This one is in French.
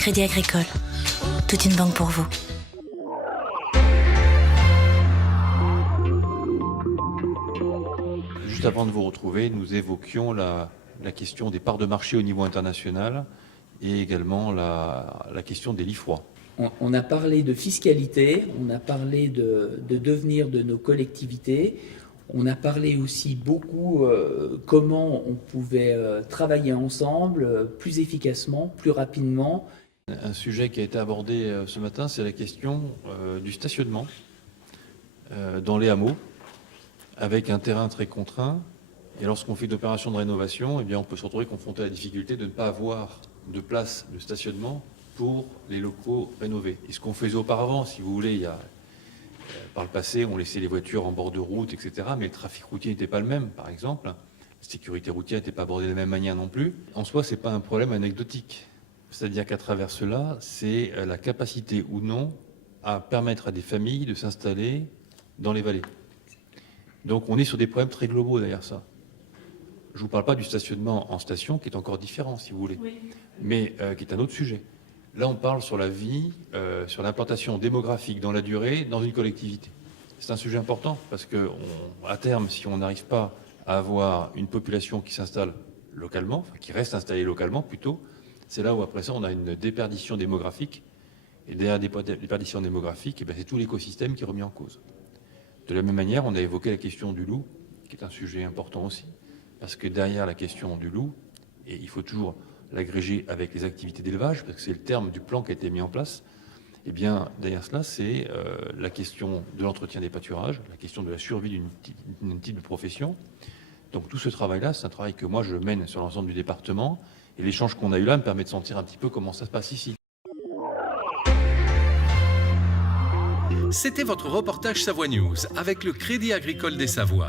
Crédit Agricole, toute une banque pour vous. Juste avant de vous retrouver, nous évoquions la question des parts de marché au niveau international et également la question des lits froids. On a parlé de fiscalité, on a parlé de devenir de nos collectivités, on a parlé aussi beaucoup comment on pouvait travailler ensemble plus efficacement, plus rapidement. Un sujet qui a été abordé ce matin, c'est la question du stationnement dans les hameaux, avec un terrain très contraint. Et lorsqu'on fait une opération de rénovation, eh bien, on peut se retrouver confronté à la difficulté de ne pas avoir de place de stationnement pour les locaux rénovés. Et ce qu'on faisait auparavant, si vous voulez, par le passé, on laissait les voitures en bord de route, etc. Mais le trafic routier n'était pas le même, par exemple. La sécurité routière n'était pas abordée de la même manière non plus. En soi, ce n'est pas un problème anecdotique. C'est-à-dire qu'à travers cela, c'est la capacité ou non à permettre à des familles de s'installer dans les vallées. Donc on est sur des problèmes très globaux derrière ça. Je ne vous parle pas du stationnement en station, qui est encore différent, si vous voulez, mais qui est un autre sujet. Là, on parle sur la vie, sur l'implantation démographique dans la durée, dans une collectivité. C'est un sujet important, parce qu'à terme, si on n'arrive pas à avoir une population qui s'installe localement, enfin, qui reste installée localement plutôt, c'est là où après ça, on a une déperdition démographique. Et derrière la déperdition démographique, c'est tout l'écosystème qui est remis en cause. De la même manière, on a évoqué la question du loup, qui est un sujet important aussi, parce que derrière la question du loup, et il faut toujours l'agréger avec les activités d'élevage, parce que c'est le terme du plan qui a été mis en place, eh bien, derrière cela, c'est la question de l'entretien des pâturages, la question de la survie d'une type de profession. Donc tout ce travail-là, c'est un travail que moi je mène sur l'ensemble du département, et l'échange qu'on a eu là me permet de sentir un petit peu comment ça se passe ici. C'était votre reportage Savoie News avec le Crédit Agricole des Savoies.